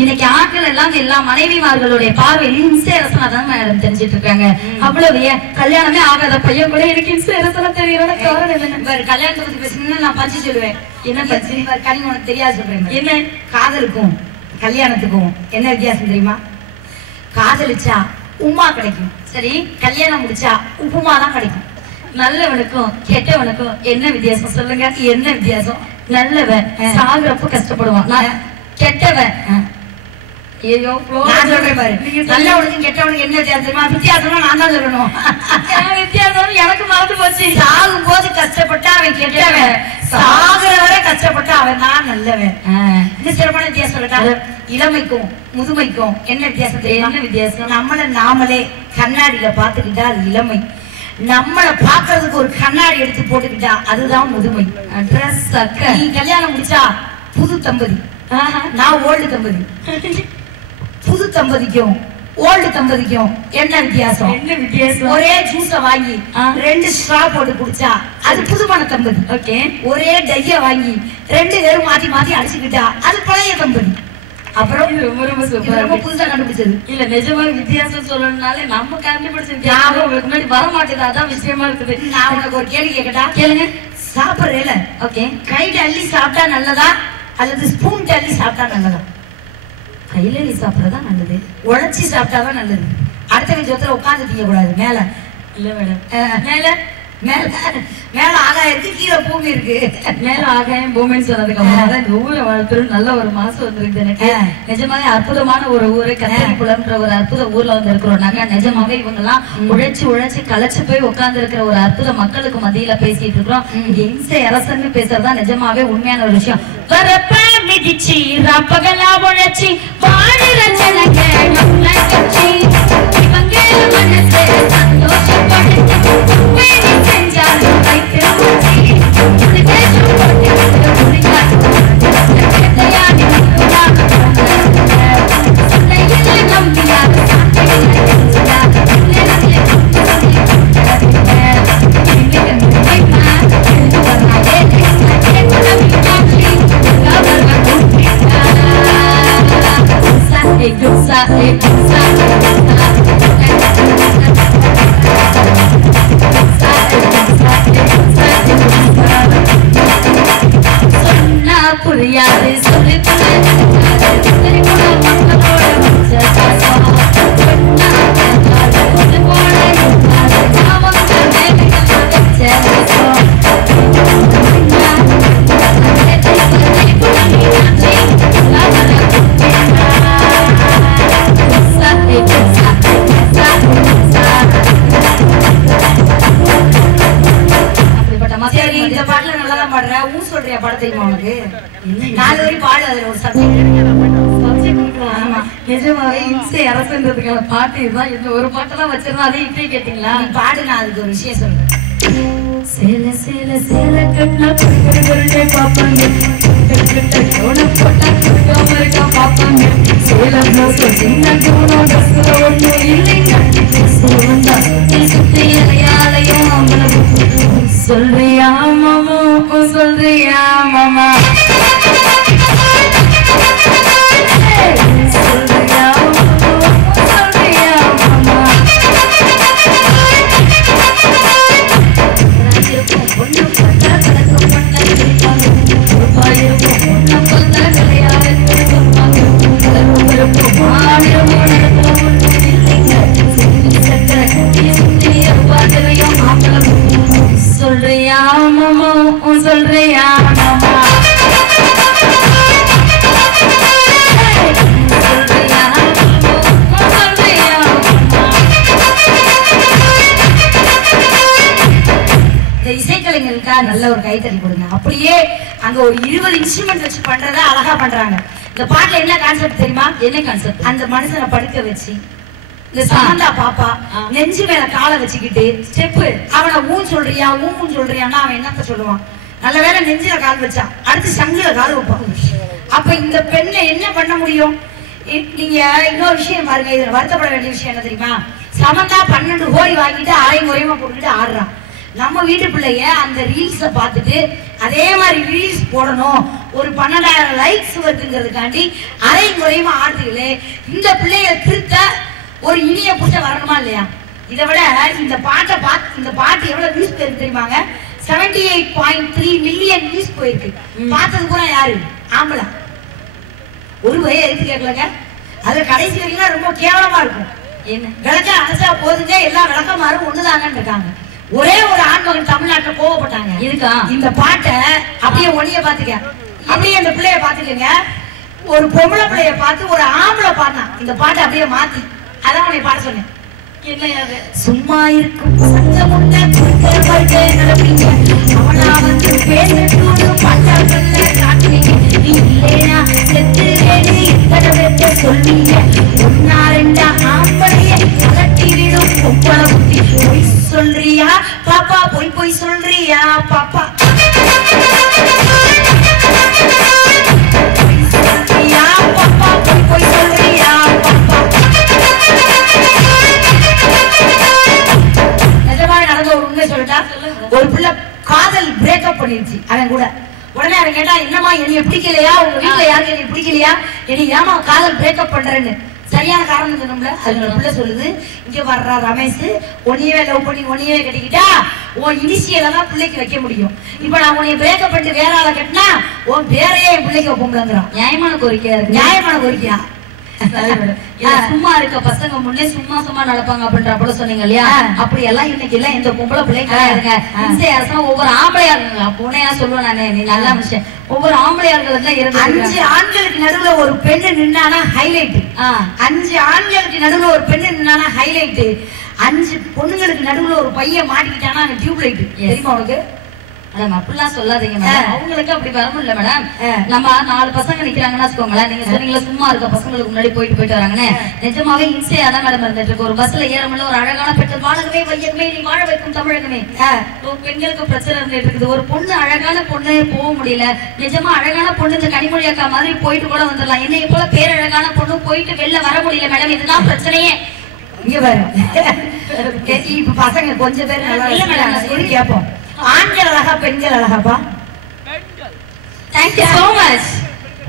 இன்னைக்கு ஆட்கள் எல்லாம் எல்லா மனைவிமார்களுடைய பார்வையில் இன்ஸ்டேரசனா தான் மேடம் தெரிஞ்சிட்டு இருக்காங்க. அவ்வளவு கல்யாணமே ஆகாத பையன் கூட எனக்கு இன்ஸ்டேரசனா தெரியறத காரணம் என்ன? கல்யாணத்தை பத்தி பேசணும்னா நான் பஞ்சு சொல்லுவேன். என்ன பஞ்சு? கனி உனக்கு தெரியாது சொல்றேன். என்ன? காதலுக்கும் கல்யாணத்துக்கும் என்ன வித்தியாசம் தெரியுமா? காதலிச்சா உமா கிடைக்கும், சரி, கல்யாணம் முடிச்சா உப்புமா தான் கிடைக்கும். நல்லவனுக்கும் கெட்டவனுக்கும் என்ன வித்தியாசம் சொல்லுங்க? என்ன வித்தியாசம்? நல்லவன் சாகுறப்ப கஷ்டப்படுவான், கெட்டவன் ஐயோ நான் சொல்றேன் பாரு. நல்லவனுக்கும் கெட்டவனுக்கு என்ன வித்தியாசம் தெரியுமா? வித்தியாசம்னா நான் தான் சொல்லணும். வித்தியாசம் எனக்கு மறந்து போச்சு. சாகும் போது கஷ்டப்பட்டா அவன் கெட்டவன், சாகுற வரை கஷ்டப்பட்டா அவன் தான் நல்லவன். இன்னும் சிறப்பான வித்தியாசம் சொல்லட்டா? இளமைக்கும் முதுமைக்கும் என்ன வித்தியாசம் தெரியும்? என்ன வித்தியாசம்? நம்மள நாமளே கண்ணாடியில பாத்துக்கிட்டா அது இளமை, நம்மள பாக்குறதுக்கு ஒரு கண்ணாடி எடுத்து போட்டுக்கிட்டா அதுதான் முதுமை. நீ கல்யாணம் முடிச்சா புது தம்பதி, நான் ஓல்டு தம்பதி. புது தம்பதிக்கும் ஓல்டு தம்பதிக்கும் என்ன வித்தியாசம்? என்ன வித்தியாசம்? ஒரே ஜூஸ வாங்கி 2 ஸ்ட்ரா போட்டு குடிச்சா அது புதுமான தம்பதி. ஓகே. ஒரே டைய வாங்கி 2 பேரும் மாத்தி மாத்தி அடிச்சுக்கிட்டா அது பழைய தம்பதி. அப்புறம் ரொம்ப புதுசா கண்டுபிடிச்சது இல்ல. நிஜமா வித்தியாசம் சொல்லணும்னாலே நம்ம கண்டுபிடிச்சது உங்களுக்கு முன்னாடி வர மாட்டேது, அதான் விஷயமா இருக்குது. நான் உனக்கு ஒரு கேள்வி கேட்கட்டா? கேளுங்க. சாப்பிடுறேல, ஓகே, கையில அள்ளி சாப்பிட்டா நல்லதா அல்லது ஸ்பூன் அள்ளி சாப்பிட்டா நல்லதா? கையில நீ சாப்பிடறதா நல்லது. உழைச்சி சாப்பிட்டாதான் நல்லது. அடுத்த விஷயத்துல உட்கார்ந்து திங்க கூடாது. மேல இல்ல மேடம், மேல மேல மேல ஆகாயம் இருக்கு, கீழே பூமி இருக்கு. மேல ஆகாயம் பூமின்னு சொன்னதுக்கு அப்புறம் தான் இந்த ஊரை வளர்த்துரும் நல்ல ஒரு மாசம் வந்திருக்கு எனக்கு. நிஜமாவே அற்புதமான ஒரு ஊரு, கத்தரிக்குளம்ன்ற ஒரு அற்புத ஊர்ல வந்து இருக்கிறோம் நாங்க. நிஜமாவே இவங்க எல்லாம் உழைச்சு களைச்சு போய் உட்கார்ந்து இருக்கிற ஒரு அற்புத மக்களுக்கு மத்தியில பேசிட்டு இருக்கிறோம். இங்க இம்சை அரசன்னு பேசுறதா நிஜமாவே உண்மையான ஒரு விஷயம். வரப்ப மிதிச்சு ரப்பகலா உழைச்சி வாடுற ஜனங்க நம்மள கட்சி இவங்க மனசு சந்தோஷப்படுத்தி செஞ்சாலும் வைத்து புரியாது சொல்லி இந்த பாட்டுல நல்லாதான் பாடுற. ஊ சொல்றியா படம் தெரியுமா உனக்கு? 4 வரி பாடு, அதுல ஒரு சப்ஜெக்ட். ஆமா, நிஜமாவே இம்சை அரசுன்றதுக்கான பாட்டு இதுதான். இந்த ஒரு பாட்டெல்லாம் வச்சிருந்தா அதே இப்படியே கேட்டீங்களா? நீ பாடு, நான் அதுக்கு ஒரு விஷயம் சொல்றேன். சேல சேல சேல கண்ணா குடுக்குறே பாப்பாங்க, கட்ட போட்டா குடுக்காம இருக்கா பாப்பாங்க. சேல ப்ளவுஸ் சின்ன தூணோ ட்ரெஸ்ல ஒண்ணு இல்லைங்க, வந்தா சுத்தி அலையாலையும் அவ்வளவு. சொல்றியா மாமா, சொல்றியா மாமா, சொல்றியா சொல்றியா மாமா. பொண்ணு பட்டா கணக்கு பண்ண பொண்ணு கொண்ட கிடையாது சொல்றியா மாமா, சொல்றியா மாமா, இசைக்கலைஞர்களுக்கா நல்ல ஒரு கைத்தறி கொடுங்க. அப்படியே அங்க ஒரு 20 இன்ஸ்ட்ருமெண்ட் வச்சு பண்றத அழகா பண்றாங்க. இந்த பாட்டுல என்ன கான்செப்ட் தெரியுமா? என்ன கான்செப்ட்? அந்த மனுஷனை படுக்க வச்சு இந்த சாந்தா பாப்பா நெஞ்சு மேல காலை வச்சுக்கிட்டு ஸ்டெப் அவனை ஊ சொல்றியா ஊன்னு சொல்றியான்னா அவன் என்னத்த சொல்லுவான்? நல்ல வேலை நெஞ்சில கால் வச்சான், அடுத்து சங்குல கால் வைப்பான். அப்ப இந்த பெண்ணை என்ன பண்ண முடியும்? நீங்க இன்னொரு விஷயம் பாருங்க, இதுல வருத்தப்பட வேண்டிய விஷயம் என்ன தெரியுமா? சமந்தா 12 கோடி வாங்கிட்டு ஆயிரம் குறையமா போட்டுக்கிட்டு ஆடுறான். நம்ம வீட்டு பிள்ளைய அந்த ரீல்ஸ பார்த்துட்டு அதே மாதிரி ரீல்ஸ் போடணும், ஒரு 12,000 லைக்ஸ் வருதுங்கிறதுக்காண்டி அரை குறையுமா ஆடுறீங்களே, இந்த பிள்ளைய திருத்த ஒரு இனிய புட்ட வரணுமா இல்லையா? இதை விட இந்த பாட்டு எவ்வளவு வியூஸ் போயிருக்கு தெரியுமாங்க? 78.3 மில்லியன் வியூஸ் போயிருக்கு. பார்த்தது பூரா யாரு? ஆம்பளை. ஒரு வகையை எடுத்து கேட்கலங்க. அது கடைசி வரைக்கும் ரொம்ப கேவலமா இருக்கும். என்ன விளக்க அணைச்சா போதுங்க, எல்லா விளக்கமாரும் ஒண்ணுதாங்கன்னு இருக்காங்க. ஒரே ஒரு ஆண்மகன் தமிழ்நாட்டுல கோவப்பட்டாங்க. இருக்கா இந்த பாட்டை அப்படியே ஒன்னிய பாத்துக்க, அப்படியே அந்த பிள்ளைய பாத்துக்கங்க. ஒரு பொம்பளை பிள்ளைய பார்த்து ஒரு ஆம்பளை பாடினான் இந்த பாட்டை அப்படியே மாத்தி. அதான் உன்னை பாட சொன்னேன். என்ன சும்மா இருக்கும் சங்கமுன்ன நடப்பீங்க, அவனா வந்து பேசக்கூடு பட்டாக்கல்ல காட்டுவீங்க. நீ இல்லையா செத்து வேணு எத்தனை பேர்த்த சொல்வீங்க. ஒன்னா ரெண்டா ஆம்பளைய கலட்டி விடும் பொம்பளை புத்தி. பொய் சொல்றியா பாப்பா, பொய் சொல்றியா பாப்பா, சொல்றியா பாப்பா, பொய் சொல்றியா பாப்பா. நடந்த ஒரு உண்மை சொல்லிட்டா, ஒரு பிள்ளை காதல் பிரேக்கப் பண்ணிருச்சு அவன் கூட. உடனே அவன் கேட்டா, என்னமா என்னைய பிடிக்கலையா, உங்க வீட்டுல யாருக்கு என்னைய பிடிக்கலையா, என்னை ஏமா காதல் பிரேக்கப் பண்றேன்னு. சரியான காரணம் சொன்னோம்ல. அது பிள்ளை சொல்லுது, இங்க வர்றா ரமேஷ், ஒன்னையவே லவ் பண்ணி ஒன்னையவே கட்டிக்கிட்டா உன் இனிஷியலை தான் பிள்ளைக்கு வைக்க முடியும். இப்ப நான் உன்னைய பிரேக்கப் பண்ணிட்டு வேற ஆளை கட்டினா உன் பேரையே என் பிள்ளைக்கு வைப்போம்ங்கிறான். நியாயமான கோரிக்கையா இருக்கு. நியாயமான கோரிக்கையா? சும்மா இருக்க பசங்க முன்னே சும்மா நடப்பாங்க அப்படின்ற போல சொன்னீங்க இல்லையா? அப்படி எல்லாம் இன்னைக்கு இல்ல. இந்த பொம்பளை பிள்ளைங்க ஒவ்வொரு ஆம்பளையார்கள் பூனையா சொல்லுவேன் நானே, நீ நல்ல விஷயம். ஒவ்வொரு ஆம்பளையார்கள் தான் இருந்து 5 ஆண்களுக்கு நடுவுல ஒரு பெண்ணு நின்னானா ஹைலைட். 5 ஆண்களுக்கு நடுவுல ஒரு பெண்ணு நின்னானா ஹைலைட். 5 பொண்ணுங்களுக்கு நடுவுல ஒரு பையன் மாட்டிக்கிட்டானா அவன் டியூப் லைட். தெரியுமா உனக்கு? மேடம் அப்படிலாம் சொல்லாதீங்க மேடம். அவங்களுக்கு அப்படி வர முடியல மேடம். நம்ம 4 பசங்க நிக்கிறாங்கன்னு வச்சுக்கோங்களேன். நீங்க சொன்னீங்களா சும்மா இருக்க பசங்களுக்கு முன்னாடி போயிட்டு வராங்கன்னு. நிஜமாவே இன்சையா தான் மேடம் இருந்துட்டு இருக்கு. ஒரு பஸ்ல ஏறமுள்ள ஒரு அழகான பெண்கள் வாழவே வையகமே நீ வாழ வைக்கும் தமிழகமே. பெண்களுக்கு பிரச்சனை இருந்துட்டு இருக்குது. ஒரு பொண்ணு அழகான பொண்ணு போக முடியல. நிஜமா அழகான பொண்ணு இந்த கனிமொழி அக்கா மாதிரி போயிட்டு கூட வந்துடலாம். என்னைய போல பேரழகான பொண்ணு போயிட்டு வெளில வர முடியல மேடம். இதுதான் பிரச்சனையே. இங்க பாரு, இப்ப பசங்க கொஞ்சம் பேர் இல்ல மேடம் கேட்போம். ஆண்கள் அழகா பெண்கள் அழகாப்பா? Thank you so much.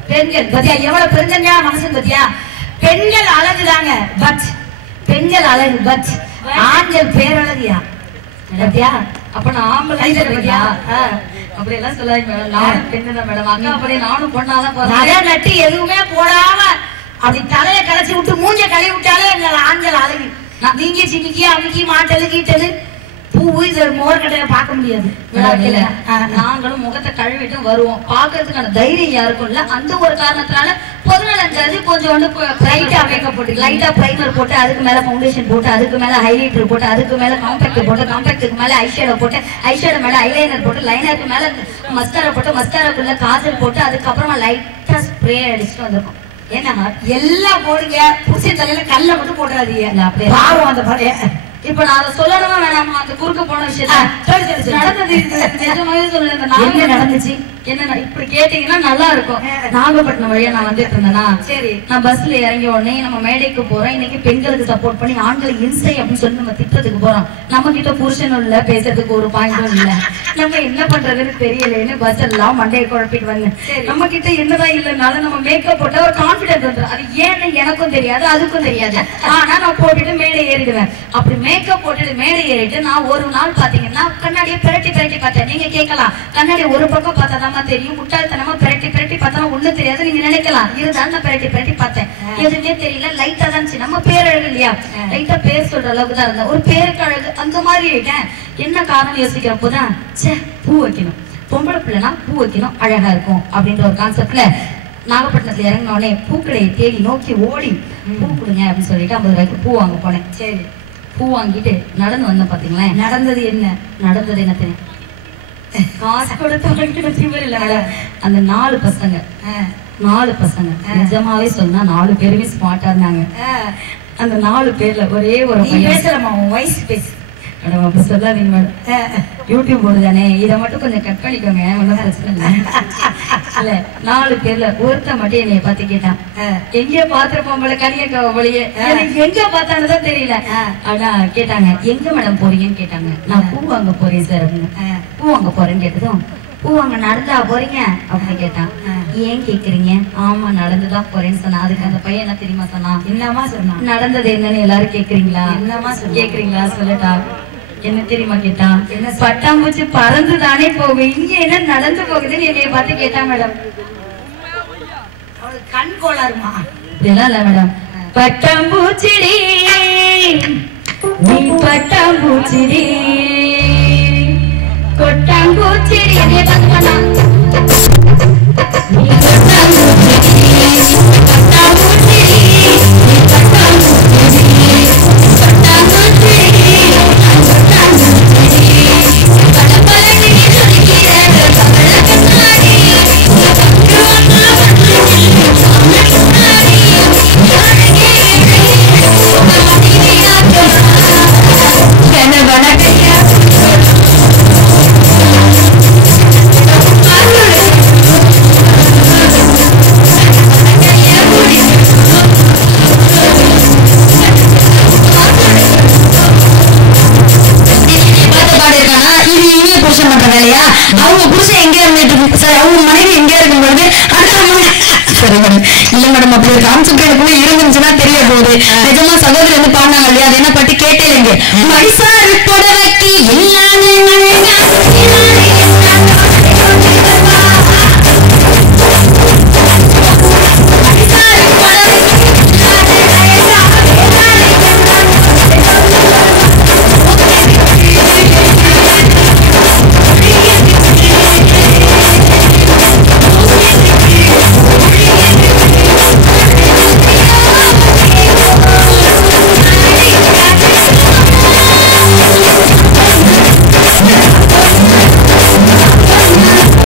பெண்கள் பத்தியா எவ்வளவு பெருந்தன்மையா மனசு பத்தியா? பெண்கள் அழகுதாங்க, பட் பெண்கள் அழகு, பட் ஆண்கள் பேரழகியா பத்தியா? அப்ப நான் ஆம்பளை பத்தியா? அப்படி எல்லாம் சொல்லாதீங்க மேடம். நானும் பெண்ணு தான் மேடம். அக்கா அப்படியே நானும் பொண்ணாதான் போறேன். நட்டு எதுவுமே போடாம அப்படி தலையை கலைச்சி விட்டு மூஞ்ச கழுவி விட்டாலே எங்களை ஆண்கள் அழகு. நீங்க சின்னிக்கி அமுக்கி மாட்டது கீட்டது மோர் கடையில பார்க்க முடியாது. நாங்களும் முகத்தை கழுவிட்டு வருவோம். பாக்குறதுக்கான தைரியம் யாருக்கும்ல. அந்த ஒரு காரணத்தினால பொதுநலஞ்சாது கொஞ்சோண்டு லைட்டா மேக்கப் போட்டு, லைட்டா பிரைமர் போட்டு, அதுக்கு மேல ஃபவுண்டேஷன் போட்டு, அதுக்கு மேல ஹைலைட்டர் போட்டு, அதுக்கு மேல காம்பேக்ட் போட்டு, காம்பேக்டுக்கு மேல ஐஷேடோ போட்டு, ஐஷேடோ மேல ஐலைனர் போட்டு, லைனருக்கு மேல மஸ்காரா போட்டு, மஸ்காராக்குள்ள காஜல் போட்டு, அதுக்கப்புறமா லைட்டா ஸ்ப்ரே அடிச்சுட்டு வந்திருக்கோம். ஏன்னா எல்லாம் போடுங்க, புருஷன் தலையில கல்ல மட்டும் போடுறாதீங்க. அப்படியே பாவம் அந்த பழைய. இப்ப நான் அதை சொல்லணுமா வேணாமா? அந்த குறுக்க போன விஷயத்த நடந்தது நிஜமாவே சொல்லுங்க. நடந்துச்சு என்ன இப்படி கேட்டீங்கன்னா நல்லா இருக்கும். நாகப்பட்டினம் வழியா நான் வந்துட்டு இருந்தேனா, சரி நான் பஸ்ல இறங்கி உடனே நம்ம மேடைக்கு போறோம். இன்னைக்கு பெண்களுக்கு சப்போர்ட் பண்ணி ஆண்களுக்கு இன்சை அப்படின்னு சொல்லி நம்ம திட்டத்துக்கு போறோம். நம்ம கிட்ட புருஷனும் இல்ல, பேசுறதுக்கு ஒரு பாயிண்டும் இல்ல. நம்ம என்ன பண்றதுன்னு தெரியலன்னு பஸ் எல்லாம் மண்டையை குழப்பிட்டு வந்தேன். நம்ம கிட்ட என்னதான் இல்லைனாலும் நம்ம மேக்கப் போட்ட ஒரு கான்பிடன்ஸ் வந்துடும். அது ஏன்னு எனக்கும் தெரியாது, அதுக்கும் தெரியாது. ஆனா நான் போட்டுட்டு மேடை ஏறிடுவேன். அப்படி மேக்கப் போட்டுட்டு மேடை ஏறிட்டு நான் ஒரு நாள் பாத்தீங்கன்னா கண்ணாடியை பிரட்டி பார்த்தேன். நீங்க கேட்கலாம், கண்ணாடி ஒரு பக்கம் பார்த்தாதான் தெரியும், முட்டாள்தனமா பிரட்டி பார்த்தா ஒண்ணு தெரியாது நீங்க நினைக்கலாம். இருந்தாலும் நான் பிரட்டி பார்த்தேன். எதுவுமே தெரியல, லைட்டா தான் இருந்துச்சு. நம்ம பேரழகு இல்லையா, லைட்டா பேர் சொல்ற அளவுக்கு தான் இருந்தேன். ஒரு பேருக்கு அழகு அந்த மாதிரி இருக்கேன். என்ன காரணம் யோசிக்கிறப்போதான் பூ வைக்கணும், பொம்பளை பிள்ளைனா பூ வைக்கணும், அழகா இருக்கும் அப்படின்ற ஒரு கான்செப்ட்ல நாகப்பட்டினத்துல இறங்கின உடனே பூக்கடையை தேடி நோக்கி ஓடி பூ கொடுங்க அப்படின்னு சொல்லிட்டு 50 ரூபாய்க்கு பூ வாங்க போனேன். சரி பூ வாங்கிட்டு நடந்து வந்தேன். பாத்தீங்களேன் நடந்தது என்ன தெரியும்? காசு கொடுத்து அந்த 4 பசங்க நிஜமாவே சொன்னா 4 பேருமே ஸ்மார்ட்டா இருந்தாங்க. அந்த 4 பேர்ல ஒரே ஒரு பேசலாமா வயசு பேசு அப்ப சொல்லாதீங்க மேடம். யூடியூப் போடுதானே, இதை மட்டும் கொஞ்சம் கட் பண்ணிக்கோங்க, ஒன்றும் பிரச்சனை இல்லை. இல்ல 4 பேர்ல ஒருத்த மட்டும் என்னைய பார்த்து கேட்டான், எங்கேயோ பாத்திரப்போம் போல கனியக்காவ போலயே, எனக்கு எங்க பார்த்தானதான் தெரியல. ஆனா கேட்டாங்க, எங்க மேடம் போறீங்கன்னு கேட்டாங்க. நான் பூ வாங்க போறேன் சார் அப்படின்னு. பூ வாங்க போறேன்னு கேட்டதும் ஓ அங்க நடந்தா போறீங்க அப்படின்னு கேட்டான். ஏன் கேக்குறீங்க? ஆமா நடந்துதான் போறேன்னு சொன்னா. அதுக்கு அந்த பையன் என்ன தெரியுமா சொன்னா? என்னமா சொன்னா? நடந்தது என்னன்னு எல்லாரும் கேக்குறீங்களா? என்னமா கேக்குறீங்களா சொல்லட்டா? என்ன தெரியுமா கேட்டான்? பட்டாம்பூச்சி பறந்து தானே போகும், இங்க என்ன நடந்து போகுதுன்னு என்னைய பார்த்து கேட்டா மேடம். அவளுக்கு கண் கோளாறுமா? இதெல்லாம் இல்ல மேடம். பட்டாம்பூச்சிடி நீ பட்டாம்பூச்சிடி கொட்டாம்பூச்சிடி என்னைய பார்த்து பண்ணா. நீ கொட்டாம்பூச்சிடி பட்டாம்பூச்சிடி நீ பட்டாம்பூச்சிடி கொட்டாம்பூச்சிடி தெரிய போகுது. நிஜமா சகோதரி வந்து பாடினாங்க இல்லையா, அதை என்ன பற்றி கேட்டேங்க.